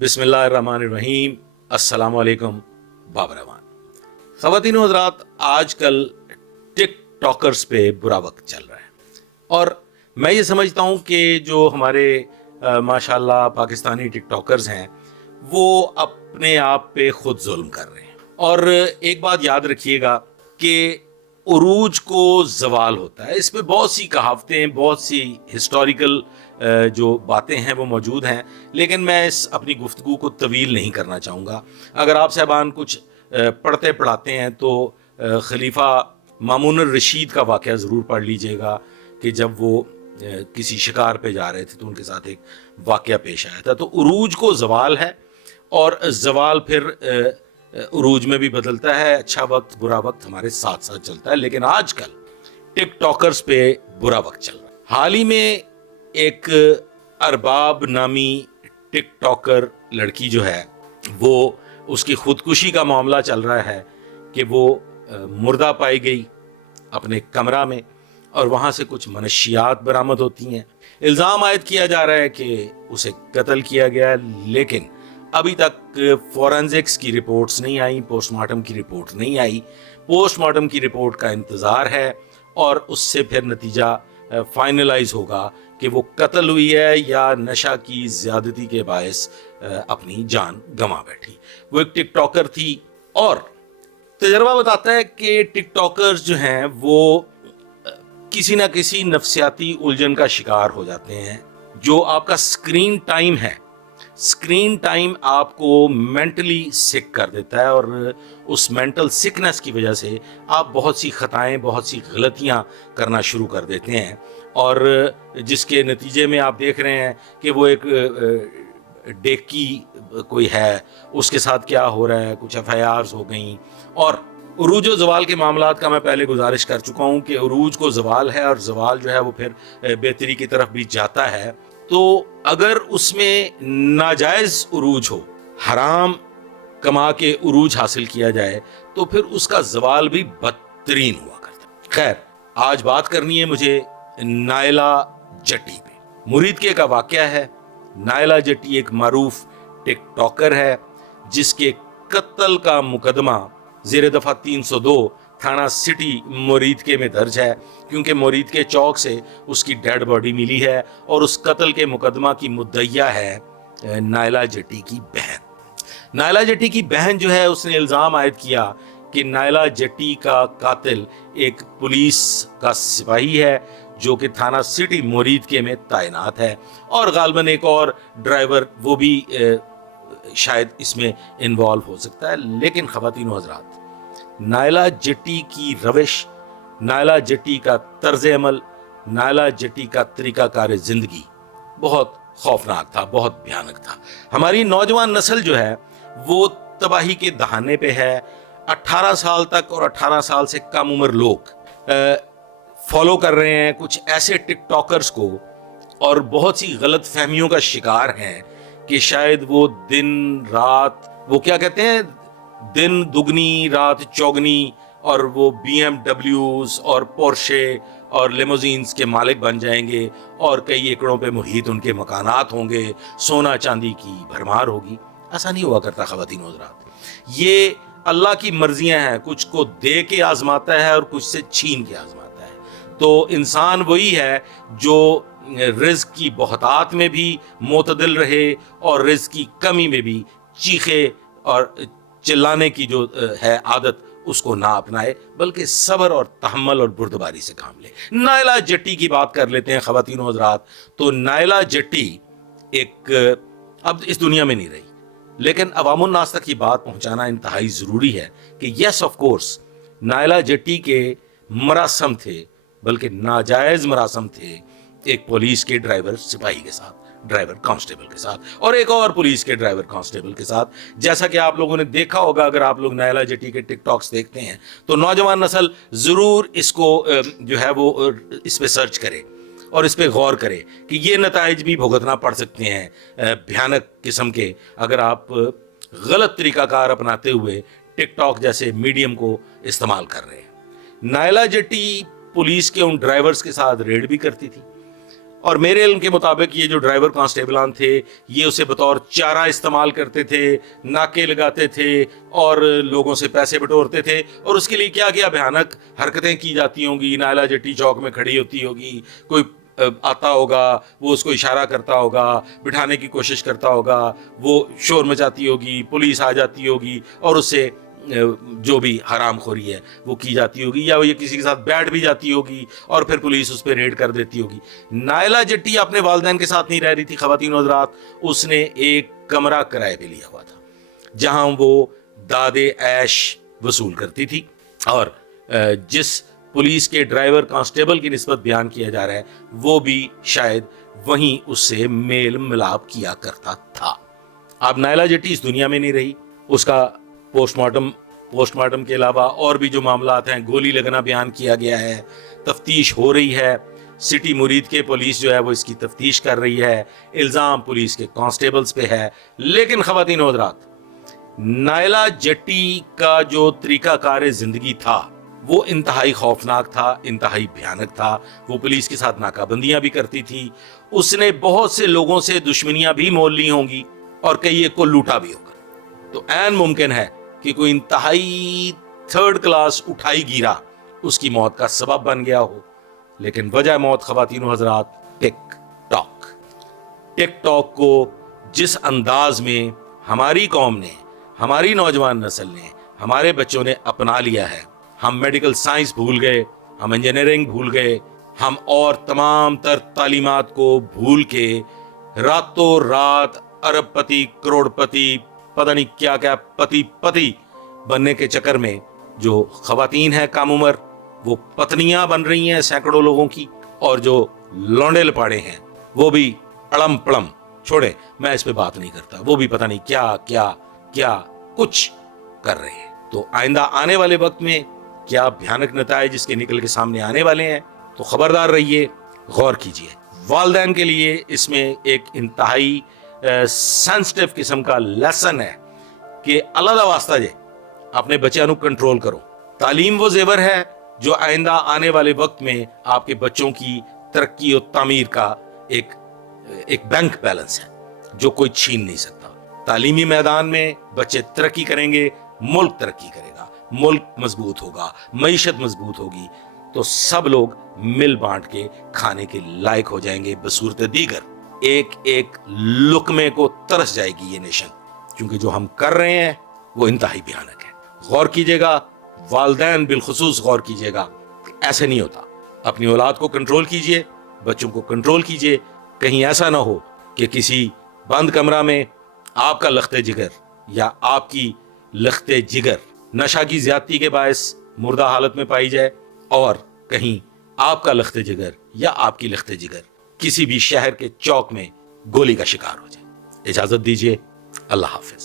बिस्मिल्लाहिर्रहमानिर्रहीम। अस्सलाम वालेकुम बाबरमान। ख़वातीन व हज़रात, आजकल टिक टॉकर्स पे बुरा वक्त चल रहा है और मैं ये समझता हूँ कि जो हमारे माशाल्लाह पाकिस्तानी टिक टॉकर्स हैं वो अपने आप पे खुद जुल्म कर रहे हैं। और एक बात याद रखिएगा कि उरूज को ज़वाल होता है। इस पे बहुत सी कहावतें, बहुत सी हिस्टोरिकल जो बातें हैं वो मौजूद हैं, लेकिन मैं इस अपनी गुफ्तगू को तवील नहीं करना चाहूँगा। अगर आप साहबान कुछ पढ़ते पढ़ाते हैं तो खलीफा मामून रशीद का वाक़या ज़रूर पढ़ लीजिएगा कि जब वो किसी शिकार पे जा रहे थे तो उनके साथ एक वाक़या पेश आया था। तो उरूज को ज़वाल है और ज़वाल फिर उरूज में भी बदलता है। अच्छा वक्त बुरा वक्त हमारे साथ साथ चलता है, लेकिन आजकल टिक टॉकर्स पे बुरा वक्त चल रहा है। हाल ही में एक अरबाब नामी टिक टॉकर लड़की जो है वो उसकी खुदकुशी का मामला चल रहा है कि वो मुर्दा पाई गई अपने कमरा में और वहाँ से कुछ मनशियात बरामद होती हैं। इल्ज़ाम आयद किया जा रहा है कि उसे कत्ल किया गया, लेकिन अभी तक फॉरेंसिक्स की रिपोर्ट्स नहीं आई, पोस्टमार्टम की रिपोर्ट नहीं आई। पोस्टमार्टम की रिपोर्ट का इंतज़ार है और उससे फिर नतीजा फाइनलाइज होगा कि वो कत्ल हुई है या नशा की ज़्यादती के बायस अपनी जान गंवा बैठी। वो एक टिक टॉकर थी और तजर्बा बताता है कि टिक टॉकर्स जो हैं वो किसी ना किसी नफ्सियाती उलझन का शिकार हो जाते हैं। जो आपका स्क्रीन टाइम है, स्क्रीन टाइम आपको मेंटली सिक कर देता है और उस मेंटल सिकनेस की वजह से आप बहुत सी खताएं, बहुत सी गलतियां करना शुरू कर देते हैं और जिसके नतीजे में आप देख रहे हैं कि वो एक डेकी कोई है, उसके साथ क्या हो रहा है, कुछ FIRs हो गई। और उरूज व ज़वाल के मामलात का मैं पहले गुजारिश कर चुका हूँ कि उरूज को ज़वाल है और ज़वाल जो है वो फिर बेहतरी की तरफ भी जाता है। तो अगर उसमें नाजायज उरूज हो, हराम कमा के उरूज हासिल किया जाए तो फिर उसका ज़वाल भी बदतरीन हुआ करता है। खैर, आज बात करनी है मुझे नायला जट्टी पे। मुरीदके का वाक़या है। नायला जट्टी एक मारूफ टिक टॉकर है जिसके कत्ल का मुकदमा ज़ेर दफ़ा 302 थाना सिटी मुरीदके में दर्ज है, क्योंकि मुरीदके चौक से उसकी डेड बॉडी मिली है और उस कत्ल के मुकदमा की मुद्दइया है नायला जट्टी की बहन। नायला जट्टी की बहन जो है उसने इल्ज़ाम आयद किया कि नायला जट्टी का कातिल एक पुलिस का सिपाही है जो कि थाना सिटी मुरीदके में तैनात है और गालबन एक और ड्राइवर वो भी शायद इसमें इन्वॉल्व हो सकता है। लेकिन ख़वातीन व हज़रात, नायला जट्टी की रविश, नायला जट्टी का तर्ज अमल, नायला जट्टी का तरीक़ाकार ज़िंदगी बहुत खौफनाक था, बहुत भयानक था। हमारी नौजवान नस्ल जो है वो तबाही के दहाने पे है। 18 साल तक और 18 साल से कम उम्र लोग फॉलो कर रहे हैं कुछ ऐसे टिक टॉकर्स को और बहुत सी गलत फहमियों का शिकार हैं कि शायद वो दिन रात, वो क्या कहते हैं, दिन दुगनी रात चौगनी, और वो BMWs और पोर्शे और लिमोजीन्स के मालिक बन जाएंगे और कई एकड़ों पे मुहित उनके मकानात होंगे, सोना चांदी की भरमार होगी। ऐसा नहीं हुआ करता ख़वातीन व हज़रात। ये अल्लाह की मर्जियां हैं, कुछ को दे के आजमाता है और कुछ से छीन के आजमाता है। तो इंसान वही है जो रिज़्क़ की बहुतात में भी मोतदिल रहे और रिज़्क़ की कमी में भी चीखे और चिल्लाने की जो है आदत उसको ना अपनाए, बल्कि सब्र और तहम्मुल और बुर्दबारी से काम ले। नायला जट्टी की बात कर लेते हैं ख़वातीन व हज़रात। तो नायला जट्टी एक अब इस दुनिया में नहीं रही, लेकिन अवामुन नास तक की बात पहुंचाना इंतहाई ज़रूरी है कि yes of course Naila Jatti के मरासम थे, बल्कि नाजायज़ मरासम थे एक पुलिस के ड्राइवर सिपाही के साथ, ड्राइवर कांस्टेबल के साथ और एक और पुलिस के ड्राइवर कांस्टेबल के साथ। जैसा कि आप लोगों ने देखा होगा, अगर आप लोग नायला जट्टी के टिकटॉक्स देखते हैं तो नौजवान नस्ल ज़रूर इसको जो है वो इस पे सर्च करे और इस पे गौर करे कि ये नताइज भी भुगतना पड़ सकते हैं भयानक किस्म के, अगर आप गलत तरीक़ाकार अपनाते हुए टिकटॉक जैसे मीडियम को इस्तेमाल कर रहे हैं। नायला जट्टी पुलिस के उन ड्राइवर्स के साथ रेड भी करती थी اور میرے علم کے مطابق یہ جو ڈرائیور کانسٹیبلان تھے یہ اسے بطور چارہ استعمال کرتے تھے، ناکے لگاتے تھے اور لوگوں سے پیسے بٹورتے تھے، اور اس کے لیے کیا کیا بھیانک حرکتیں کی جاتی ہوں گی۔ نائلہ جٹی چوک میں کھڑی ہوتی ہوگی، کوئی آتا ہوگا، وہ اس کو اشارہ کرتا ہوگا، بٹھانے کی کوشش کرتا ہوگا، وہ شور مچاتی ہوگی، پولیس آ جاتی ہوگی اور اس سے جو بھی حرام خوری ہے وہ کی جاتی ہوگی، یا وہ یہ کسی کے ساتھ بیٹھ بھی جاتی ہوگی اور پھر پولیس اس پہ ریڈ کر دیتی ہوگی۔ نائلہ جٹی اپنے والدین کے ساتھ نہیں رہ رہی تھی خواتین و حضرات، اس نے ایک کمرہ کرائے پہ لیا ہوا تھا جہاں وہ داد عیش وصول کرتی تھی، اور جس پولیس کے ڈرائیور کانسٹیبل کی نسبت بیان کیا جا رہا ہے وہ بھی شاید وہیں اس سے میل ملاپ کیا کرتا تھا۔ اب نائلہ جٹی اس دنیا میں نہیں رہی، اس کا پوسٹ مارٹم کے علاوہ اور بھی جو معاملات ہیں، گولی لگنا بیان کیا گیا ہے، تفتیش ہو رہی ہے، سٹی مرید کے پولیس جو ہے وہ اس کی تفتیش کر رہی ہے، الزام پولیس کے کانسٹیبلز پہ ہے۔ لیکن خواتین و حضرات، نائلہ جٹی کا جو طریقہ کار زندگی تھا وہ انتہائی خوفناک تھا، انتہائی بھیانک تھا۔ وہ پولیس کے ساتھ ناکہ بندیاں بھی کرتی تھی، اس نے بہت سے لوگوں سے دشمنیاں بھی مول لی ہوں گی اور کئی ایک کو لوٹا بھی ہوگا۔ تو عین ممکن ہے کہ کوئی انتہائی تھرڈ کلاس اٹھائی گیرا اس کی موت کا سبب بن گیا ہو۔ لیکن وجہ موت خواتین و حضرات، ٹک ٹاک کو جس انداز میں ہماری قوم نے، ہماری نوجوان نسل نے، ہمارے بچوں نے اپنا لیا ہے، ہم میڈیکل سائنس بھول گئے، ہم انجینئرنگ بھول گئے، ہم اور تمام تر تعلیمات کو بھول کے راتوں رات ارب پتی، کروڑ پتی، پتہ نہیں کیا کیا پتی بننے کے چکر میں جو خواتین ہیں کم عمر وہ پتنیاں بن رہی ہیں سینکڑوں لوگوں کی، اور جو لونڈے لپاڑے ہیں وہ بھی اڑم پڑم، چھوڑے میں اس پہ بات نہیں کرتا، وہ بھی پتہ نہیں کیا کیا کیا کچھ کر رہے ہیں۔ تو آئندہ آنے والے وقت میں کیا بھیانک نتائج اس کے نکل کے سامنے آنے والے ہیں، تو خبردار رہیے، غور کیجئے۔ والدین کے لیے اس میں ایک انتہائی سینسٹیو قسم کا لیسن ہے کہ اللہ دا واسطہ جے اپنے بچیاں نو کنٹرول کرو۔ تعلیم وہ زیور ہے جو آئندہ آنے والے وقت میں آپ کے بچوں کی ترقی و تعمیر کا ایک بینک بیلنس ہے جو کوئی چھین نہیں سکتا۔ تعلیمی میدان میں بچے ترقی کریں گے، ملک ترقی کرے گا، ملک مضبوط ہوگا، معیشت مضبوط ہوگی، تو سب لوگ مل بانٹ کے کھانے کے لائق ہو جائیں گے۔ بصورت دیگر ایک ایک لقمے کو ترس جائے گی یہ نیشن، کیونکہ جو ہم کر رہے ہیں وہ انتہائی بھیانک ہے۔ غور کیجئے گا، والدین بالخصوص غور کیجئے گا، ایسے نہیں ہوتا۔ اپنی اولاد کو کنٹرول کیجئے، بچوں کو کنٹرول کیجئے، کہیں ایسا نہ ہو کہ کسی بند کمرہ میں آپ کا لخت جگر یا آپ کی لخت جگر نشہ کی زیادتی کے باعث مردہ حالت میں پائی جائے، اور کہیں آپ کا لخت جگر یا آپ کی لخت جگر کسی بھی شہر کے چوک میں گولی کا شکار ہو جائے۔ اجازت دیجیے، اللہ حافظ۔